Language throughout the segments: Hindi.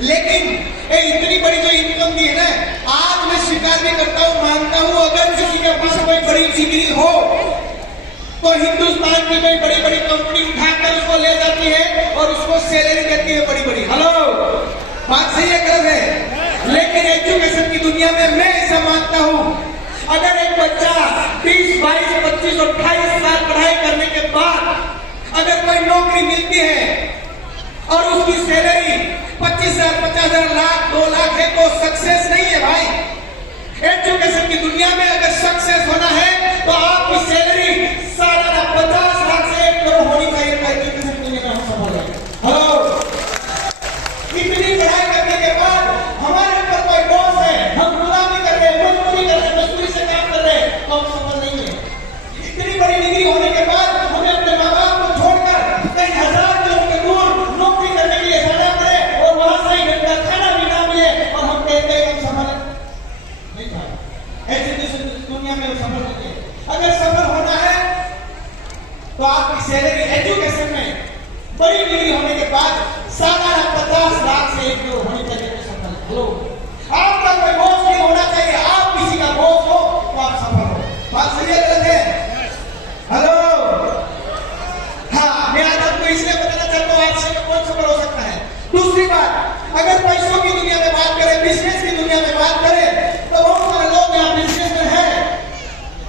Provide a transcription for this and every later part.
लेकिन इतनी बड़ी जो इनकम दी है ना, आज मैं स्वीकार भी करता हूँ, मानता हूँ, अगर किसी के पास कोई बड़ी डिग्री हो तो हिंदुस्तान की कोई बड़ी बड़ी कंपनी उठाकर उसको ले जाती है और उसको सैलरी देती है बड़ी बड़ी। हेलो, बात सही है गलत है? लेकिन एजुकेशन की दुनिया में मैं ऐसा मानता हूँ, अगर एक बच्चा 20, 22, 25, 28 साल पढ़ाई करने के बाद अगर कोई नौकरी मिलती है और उसकी सैलरी 25,000, 50,000, लाख, 2 लाख है तो सक्सेस नहीं है भाई। एजुकेशन की दुनिया में अगर सक्सेस होना है तो आपकी सैलरी सालाना 50 लाख से 1 करोड़ होनी चाहिए। एजुकेशन की दुनिया में हम सफल हैं। हेलो, इतनी पढ़ाई करने के बाद हमारे ऊपर कोई बॉस है, हम गुलामी कर रहे हैं, मजदूरी कर रहे हैं, मजदूरी से काम कर रहे हैं, तो हम सफल नहीं है। इतनी बड़ी डिग्री होने के बाद हमें अपने माँ बाप को छोड़कर कई हजार किलोमीटर दूर नौकरी करने के लिए जाना पड़े और वहां से ही घंटा खाना भी ना मिले और हम कहते हैं हम सफल नहीं भाई। एजुकेशन दुनिया में सफल होते हैं। अगर सफल होना है तो आपकी सैलरी एजुकेशन में बड़ी डिग्री होने के बाद सालाना 50 लाख से 1 करोड़ होनी चाहिए तो सफल। हेलो, आपका कोई बॉस नहीं होना चाहिए, आप किसी का बॉस हो तो आप सफल हो। बात सही है गलत है? हेलो, हाँ, मैं आज आपको इसलिए बताना चाहता हूँ आज से कौन सफल हो सकता है। दूसरी बात, अगर पैसों की दुनिया में बात करें, बिजनेस की दुनिया में बात करें तो बहुत सारे लोग यहाँ बिजनेस में हैं।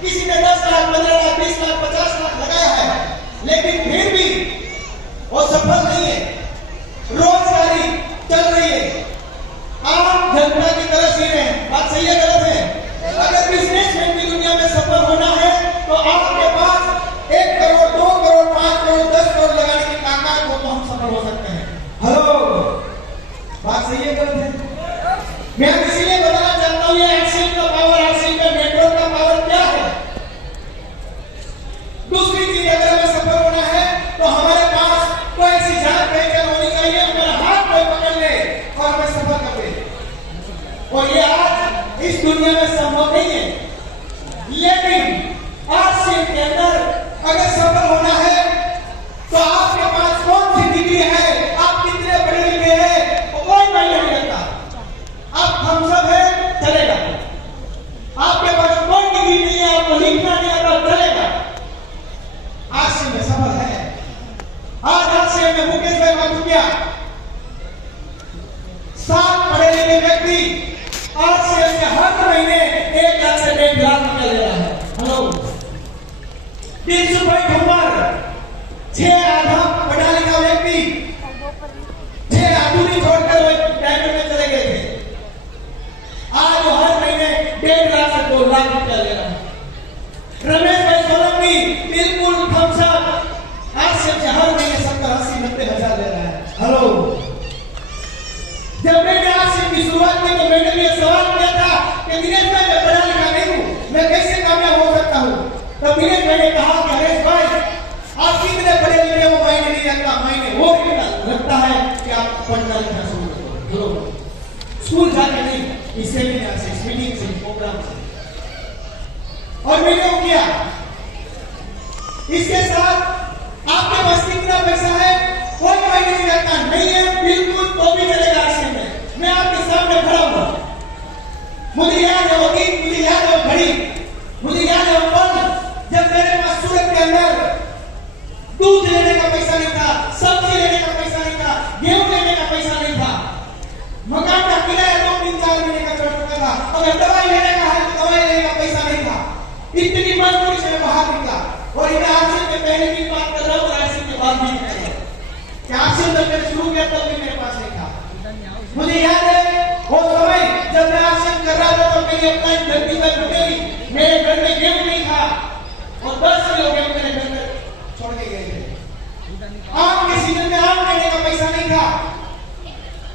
किसी ने 10 लाख, 15 लाख, 20 लाख, 50 लाख लगाया है, लेकिन फिर भी वो सफल नहीं है। रोजगारी चल रही है, आम जनता की तरह जी रहे हैं। बात सही है गलत है? अगर बिजनेसमैन की दुनिया में सफल होना है तो आपके पास 1 करोड़, 2 करोड़, 5 करोड़, 10 करोड़ लगाने की ताकत हो तो हम सफल हो सकते हैं। हेलो, बात सही है गलत है? मैं इसीलिए बताना चाहता हूँ ये एक्सेल का पावर, एक्सेल का नेटवर्क का पावर क्या है। दूसरी चीज, अगर हमें सफल होना है तो हमारे पास कोई ऐसी जान पहचान होनी चाहिए, हमारा हाथ कोई पकड़ ले और हमें सफल कर दे। और ये आज इस दुनिया में संभव नहीं है। लेकिन आज से के अंदर अगर सफल होना है तो आपके पास कौन सी डिग्री है, आप कितने पढ़े लिखे हैं, वो कोई मायने नहीं रखता। आप हम सब है चलेगा। आपके पास कोई डिग्री नहीं है, आपको लिखना नहीं आता, चलेगा। आज से में सफल है। आज से में मुकेश भाई मालूमिया 7 पढ़े लिखे व्यक्ति आज से हर महीने 1 लाख से 1.5 लाख रुपया ले रहा है। हेलो, 300 भाई घुमर 6 आधा पढ़ा लिखा व्यक्ति 6 आधुनिक छोड़कर वो प्राइवेट में चले गए थे, आज वो हर महीने 1.5 लाख से 2 लाख रुपया ले रहा है। रमेश भाई सोलंकी बिल्कुल थम्सअप आज से हर महीने 70, 80, 90 हजार ले रहा है। हेलो, जब मैंने आज से की शुरुआत की तो मैंने भी सवाल किया था कि दिनेश भाई मैं पढ़ा लिखा नहीं हूँ, मैं कैसे कामयाब हो सकता हूँ। तब दिनेश भाई ने कहा कि हरेश भाई आप कितने पढ़े लिखे हो मायने नहीं रखता, मायने वो लगता है कि आप पढ़ना लिखना शुरू करो, स्कूल जाके नहीं, इस सेमिनार से, इस मीटिंग से, प्रोग्राम से। और मैंने वो किया। इसके साथ आपके पास कितना पैसा है कोई मायने नहीं रखता, नहीं है बिल्कुल तो भी चलेगा। मैं आपके सामने खड़ा हूं, मुझे याद है वो गीत, मुझे याद है वो घड़ी, मुझे याद है वो पल जब मेरे पास सूरत के अंदर दूध लेने का पैसा नहीं था, सब्जी लेने का पैसा नहीं था, गेहूं लेने का पैसा नहीं था, मकान का किराया 2-3-4 महीने का चढ़ चुका था, अगर दवाई लेने का है तो दवाई लेने का पैसा नहीं था। इतनी मजबूरी से मैं बाहर निकला और इन्हें आरसी में पहले की बात कर रहा हूँ और आरसी के बाद भी कर रहा हूँ। आरसी जब मैं शुरू किया तब भी मेरे पास नहीं था। मुझे याद है वो समय जब मैं आरसी कर रहा था तो मेरी अपना धरती पर रुकेगी, मेरे घर में गेहूं नहीं था और 10 किलो गेहूं मेरे घर में छोड़ के गए थे। आम के सीजन में आम लेने का पैसा नहीं था।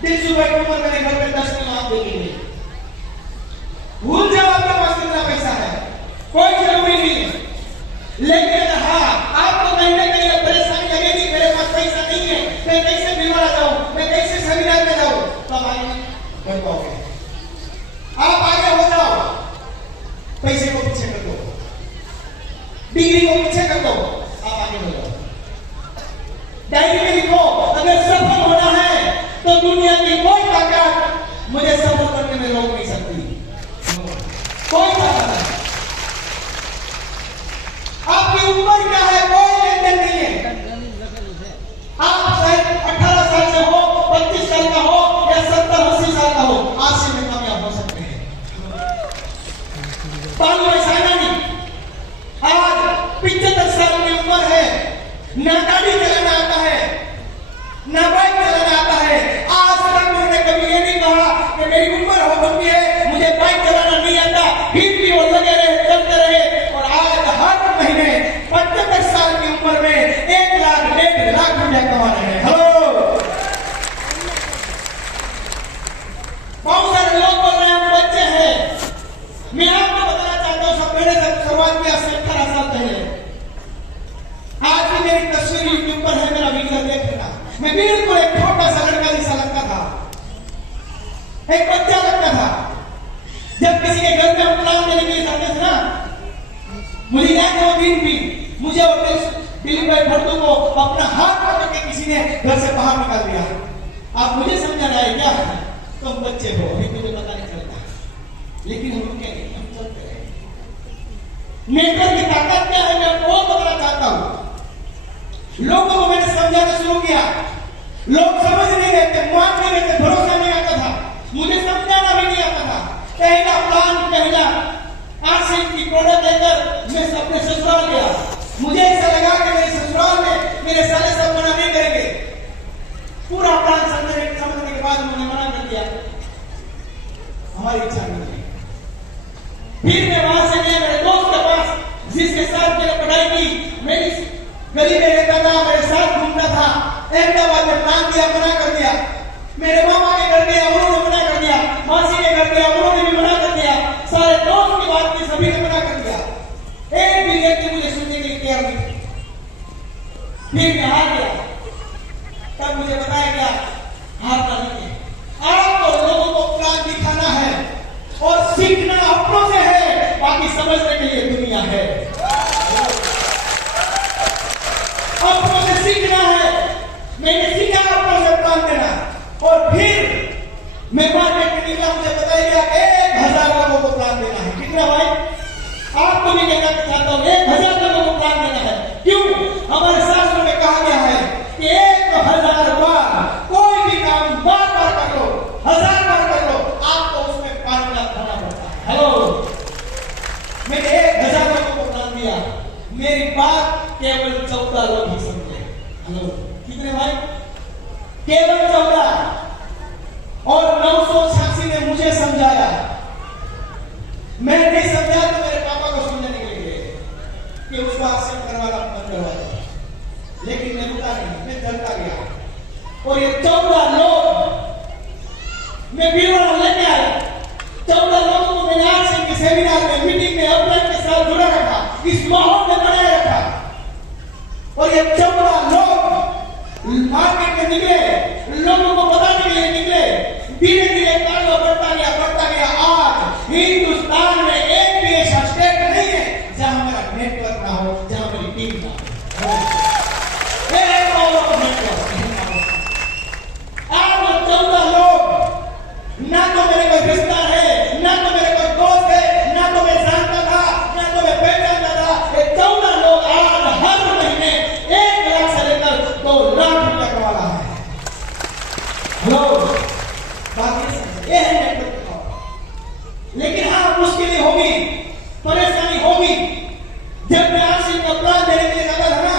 300 रुपए की उम्र मेरे घर में 10 किलो आम दे गए। भूल जाओ आपके पास कितना पैसा है, कोई जरूरी नहीं है। लेकिन अगर हाँ आपको कहीं ना कहीं परेशानी लगेगी, मेरे पास पैसा नहीं है, मैं कैसे भिलवाड़ा जाऊं, मैं कैसे सेमिनार में जाऊं, तब आगे बढ़ पाओगे। आप आगे हो जाओ, पैसे को पीछे कर दो, डिग्री को पीछे कर दो, आप आगे हो जाओ। डायरी में लिखो, अगर सफल होना है तो दुनिया की कोई ताकत कोई ताकत नहीं। आपकी उम्र क्या है कोई लेन देन नहीं है। आप चाहे 18 साल से हो, 25 साल का हो या 70-80 साल का हो, आज से में कामयाब हो सकते हैं। पालू ऐसा नहीं, आज 75 साल की उम्र है, ना गाड़ी चलाना आता है, ना बाइक चलाना आता है। आज तक उन्होंने कभी ये नहीं कहा कि मेरी उम्र हो गई है, मुझे बाइक चलाना नहीं आता, फिर भी वो लगे रहे, चलते रहे। और आज हर महीने 75 साल की उम्र में 1 लाख 1.5 लाख रुपया कमा रहे हैं। हेलो, बहुत सारे लोग बोल रहे हैं हम बच्चे हैं। मैं आपको बताना चाहता हूं, सब मैंने शुरुआत किया 18 साल पहले। आज भी मेरी तस्वीर यूट्यूब पर है, मेरा वीडियो देखना। मैं बिल्कुल एक छोटा सा लड़का जैसा लगता था, एक बच्चा लगता था। जब किसी के घर में हम प्लान देने के लिए जाते थे ना, मुझे याद है वो दिन भी, मुझे और दिलीप भाई भट्टू को अपना हाथ पकड़ के किसी ने घर से बाहर निकाल दिया। आप मुझे समझा रहा है क्या? तुम बच्चे हो, अभी मुझे पता नहीं चलता, लेकिन हम रुके नहीं, हम चलते रहे। नेटवर्क की ताकत क्या है मैं वो बताना चाहता हूं। लोगों को मैंने समझाना शुरू किया, लोग समझ नहीं रहे थे, मान नहीं रहे थे, भरोसा नहीं आता था, मुझे समझाना भी नहीं आता था। पहला प्लान, पहला आरसी की प्रोडक्ट लेकर मैं अपने ससुराल गया। मुझे ऐसा लगा कि मेरे ससुराल में मेरे साले सब मना नहीं करेंगे। पूरा प्लान समझने के बाद उन्होंने मना कर दिया, हमारी इच्छा नहीं है। फिर मैं वहां से गया मेरे दोस्त के पास, जिसके साथ मैंने पढ़ाई की, मेरी गली में रहता था, मेरे साथ घूमता था। अहमदाबाद में प्लान दिया, मना कर दिया। मेरे मामा के घर गया, उन्होंने मना कर दिया। मासी के घर गया, उन्होंने भी मना कर दिया। सारे दोस्त की बात की, सभी ने मना कर दिया। एक भी व्यक्ति मुझे सुनने के लिए तैयार नहीं। फिर मैं हार गया। तब मुझे बताया गया हारना नहीं है, आपको लोगों को प्लान दिखाना है और सीखना अपनों से है, बाकी समझने के लिए दुनिया है। अपनों से सीखना है। मैंने सीखा अपनों से प्लान देना, और फिर मैं मार्केट में निकला, मुझे बताया गया 1000 लोगों को प्लान देना है। कितना भाई? आपको भी कहना चाहता हूं, 1000 लोगों को प्लान देना है। क्यों? हमारे शास्त्रों में कहा गया है कि 1000 बार कोई भी काम बार बार कर लो, 1000 बार कर लो, आपको उसमें 5 लाख होना पड़ता है। हेलो, मैंने 1000 लोगों को प्लान दिया, मेरी बात केवल 14 लोग ही समझे। हेलो, कितने भाई? केवल 14, और 986 ने मुझे समझाया। मैं नहीं समझा तो मेरे पापा को समझाने के लिए कि उसको एक्सेप्ट करवाना बंद करवा दो, लेकिन मैं रुका नहीं, मैं चलता गया। और ये 14 लोग मैं बीरवाड़ा लेके आया। 14 लोगों को मैंने आज के सेमिनार में, मीटिंग में अपने के साथ जुड़ा रखा, इस माहौल में बनाए रखा। और ये 14 लोग मार्केट में निकले, लोगों को बताने के लिए निकले। धीरे धीरे कारोबार बढ़ता गया। आज हिंदुस्तान में एक भी ऐसा स्टेट नहीं है जहां मेरा नेटवर्क ना हो, जहां मेरी टीम ना हो। आज वो 14 लोग, ना तो मेरे कोई रिश्ता है, ना तो मेरे कोई दोस्त है, ना तो मैं जानता था, ना तो मैं पहचानता था। ये 14 लोग आज हर महीने 1 लाख से लेकर 2 लाख रुपया कमा रहा है। हेलो, ये है नेटवर्क का। लेकिन हाँ, मुश्किलें होगी, परेशानी होगी। जब मैं आरसी का प्लान देने के लिए जाता था ना,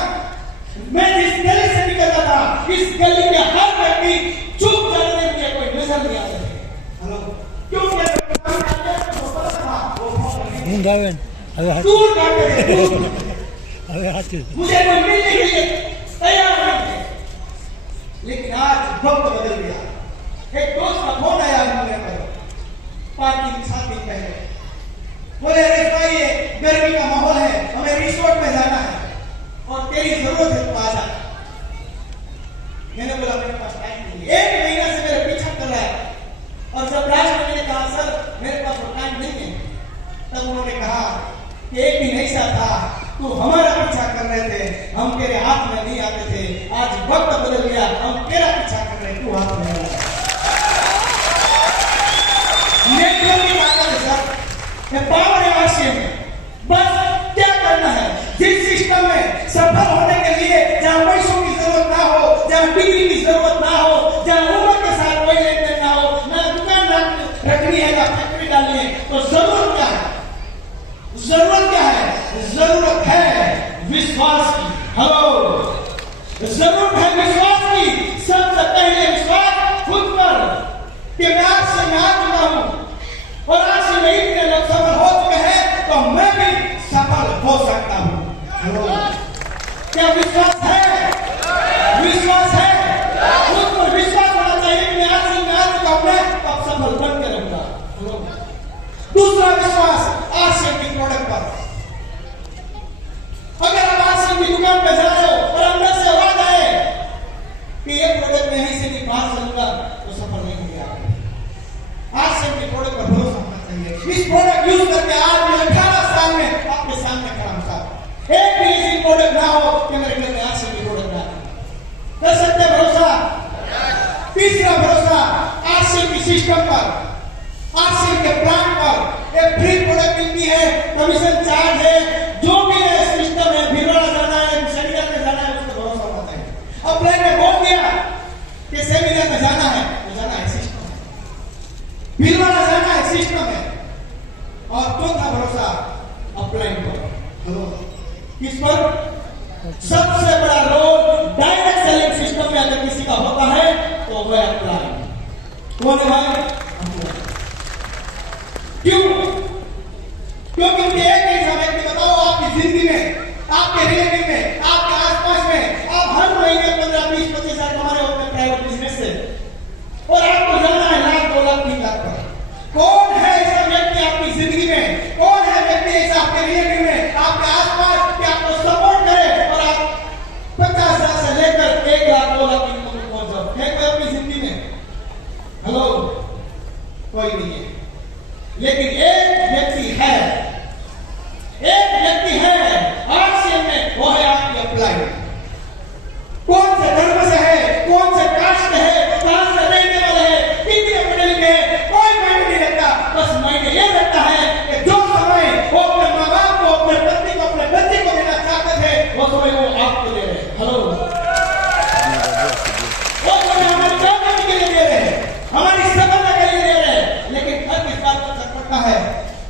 मैं जिस गली से निकलता था, इस गली में हर व्यक्ति चुप चलने के लिए कोई नजर नहीं आता था। हेलो, क्यों? दूर काटते थे, मुझे कोई मिलने के लिए तैयार नहीं थे। लेकिन आज वक्त बदल गया। एक दोस्त का फोन आया मेरे पर 5-7 दिन पहले, बोले अरे भाई ये गर्मी का माहौल है, हमें रिसोर्ट में जाना है और तेरी जरूरत है, तू आ जा। मैंने बोला मेरे पास टाइम नहीं है। 1 महीना से मेरे पीछा कर रहा है, और जब लास्ट में मैंने कहा सर मेरे पास टाइम नहीं है, तब उन्होंने कहा कि एक दिन ऐसा था, तू हमारा पीछा कर रहे थे, हम तेरे हाथ में नहीं आते थे। आज वक्त बदल गया, हम तेरा पीछा कर रहे, तू हाथ में आ। नेटवर्क की ताकत है सर। ये पावर है आरसीएम में। बस क्या करना है, जिस सिस्टम में सफल होने के लिए जहां पैसों की जरूरत ना हो, जहां डिग्री की जरूरत ना हो, जहां उम्र के साथ कोई लेन देन ना हो, ना दुकान रखनी है ना फैक्ट्री डालनी है, तो जरूरत क्या है? जरूरत क्या है? जरूरत है विश्वास की। हेलो, जरूरत है विश्वास की। सबसे पहले विश्वास खुद पर कि मैं आपसे आ चुका हूं और आज से नहीं इतने लोग सफल हो चुके हैं, तो मैं भी सफल हो सकता हूं। क्या विश्वास है? विश्वास है, खुद पर विश्वास होना चाहिए। मैं आज से आ चुका हूं, मैं अब सफल बन के रहूंगा। दूसरा विश्वास आरसीएम की प्रोडक्ट पर। अगर आप आरसीएम की दुकान पे जा रहे हो और अंदर से आवाज आए कि ये प्रोडक्ट मैं यहीं से नहीं बाहर चलूंगा, तो सफल नहीं होगा। आरसीएम की प्रोडक्ट पर भरोसा होना चाहिए। इस प्रोडक्ट यूज करके आज मैं 18 साल में आपके सामने खड़ा हूं साहब। एक भी ऐसी प्रोडक्ट ना हो कि मेरे घर में आरसीएम की प्रोडक्ट ना कर सकते भरोसा। तीसरा भरोसा आरसीएम की सिस्टम पर, आरसीएम के प्लान पर। एक फ्री प्रोडक्ट मिलती है, कमीशन चार्ज है, जो भी है सिस्टम है, भिलवाड़ा जाना है, सेमिनार में जाना है, उसको भरोसा होता है। अब मैंने बोल दिया कि सेमिनार में जाना है, तो जाना है, सिस्टम है। भिलवाड़ा जाना है, सिस्टम है। और चौथा भरोसा अपलाइन पर। किस पर? सबसे बड़ा रोल डायरेक्ट सेलिंग सिस्टम में अगर किसी का होता है तो वह अपलाइन। कौन है भाई? क्यों? क्योंकि एक ऐसा व्यक्ति बताओ आपकी जिंदगी में, आपके रिलेटिव में, आपके आसपास में, आप हर महीने 15, 20, 25 हजार कमा रहे हो अपने प्राइवेट बिजनेस से, और आपको जाना है लाख, 2 लाख, 3 लाख पर। कौन है ऐसा व्यक्ति आपकी जिंदगी में? कौन है व्यक्ति ऐसा आपके रिलेटिव में, आपके आसपास, कि आपको सपोर्ट करे और आप 50 हजार से लेकर 1 लाख, 2 लाख इनकम में पहुंच जाओ? है कोई अपनी जिंदगी में? हेलो, कोई नहीं है। लेकिन एक व्यक्ति है, एक व्यक्ति है आरसीएम में, वो है आपकी अपलाइन। कौन से धर्म से है, कौन से कास्ट है, कहां से रहने वाले हैं, कितने पढ़े लिखे हैं, कोई मायने नहीं रखता। बस मायने ये रखता है कि जो समय वो अपने माँ बाप को, अपने पत्नी को, अपने बच्चे को देना चाहते थे, वो समय वो आपको दे रहे हैं। हेलो, वो समय हमारी कामयाबी के लिए दे रहे हैं, हमारी सफलता के लिए दे रहे हैं। लेकिन हर किस बात पर पड़ता है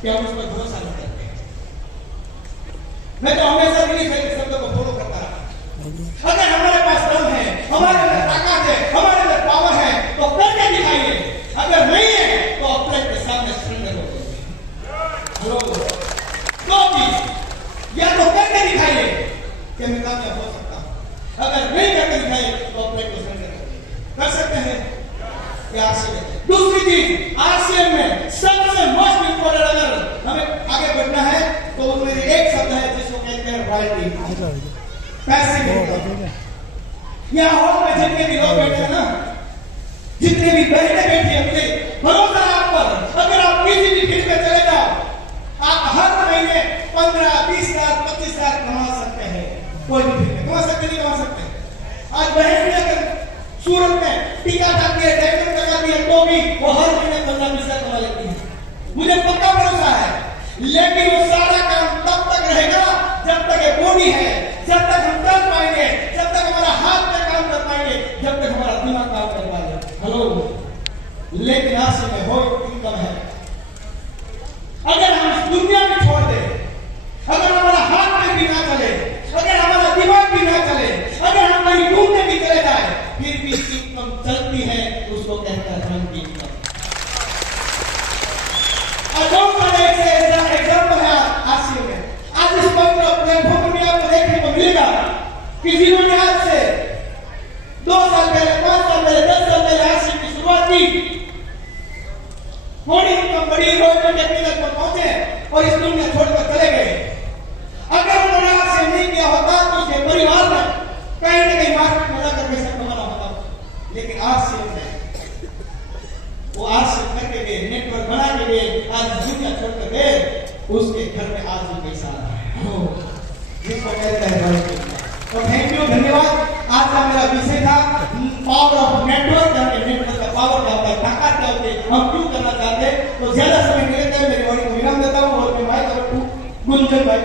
कि हम उस पर भरोसा नहीं करते। मैं तो हमेशा इंग्लिश के शब्दों को फॉलो करता रहा। अगर हमारे पास दम है, हमारे अंदर ताकत है, हमारे अंदर पावर है, तो करके दिखाइए। अगर नहीं है तो अपने के सामने सरेंडर हो जाइए। हेलो, दो चीज, या तो करके दिखाइए कि मैं कामयाब हो सकता हूं, अगर नहीं करके दिखाइए तो अपने को सरेंडर कर सकते हैं। दूसरी चीज, आरसीएम में सबसे मोस्ट इंपोर्टेंट, अगर हमें आगे बढ़ना है तो उसमें एक शब्द है जिसको कहते हैं रॉयल्टी, पैसे। यहाँ हॉल में जितने भी लोग बैठे हैं ना, जितने भी बहनें बैठी हैं, भरोसा आप पर, अगर आप किसी भी फील्ड में चले जाओ, आप हर महीने 15, 20 लाख, 25 लाख कमा सकते हैं। कोई भी फील्ड में कमा सकते, नहीं कमा सकते। आज बहन भी अगर सूरत में टीका डालती है, डायमंड लगाती है, तो भी वो हर महीने 15, 20 लाख कमा लेती है। मुझे पक्का भरोसा है। लेकिन वो सारा काम तब तक रहेगा जब तक ये बॉडी है, जब तक हम चल पाएंगे, जब तक हमारा हाथ पे काम कर पाएंगे, जब तक हमारा दिमाग काम कर पाएगा। हेलो, लेकिन आज में हो इनकम है। अगर हम इस दुनिया में छोड़ दे, अगर हमारा हाथ पे भी ना चले, अगर हमारा दिमाग भी ना चले, अगर हम कहीं ढूंढने भी चले जाए, फिर भी इनकम चलती है, उसको कहता है धन की इनकम। एग्जाम्पल है आरसीएम में। आज इस प्लेटफॉर्म में आपको देखने को मिलेगा कि जिन्होंने आज से 2 साल पहले, 5 साल पहले, 10 साल पहले आरसीएम की शुरुआत की, थोड़ी इनकम बड़ी रोड टेक्निकल पर पहुंचे और इस दुनिया छोड़कर चले गए। अगर उन्होंने आरसीएम नहीं किया होता तो उसके परिवार में कहीं ना कहीं मार्केट में जाकर पैसा कमाना होता। लेकिन आरसीएम में वो आरसीएम करके गए, नेटवर्क बना के गए, आज दुनिया छोड़कर गए, उसके घर में आज भी पैसा आ रहा है। जिसको कहते हैं तो थैंक यू, धन्यवाद। आज का मेरा विषय था पावर ऑफ नेटवर्क, नेटवर्क का पावर क्या होता है, ताकत क्या होती है, हम क्यों करना चाहते हैं। तो ज्यादा समय नहीं लेते, मेरी वाणी को विराम देता हूँ। गुंजन भाई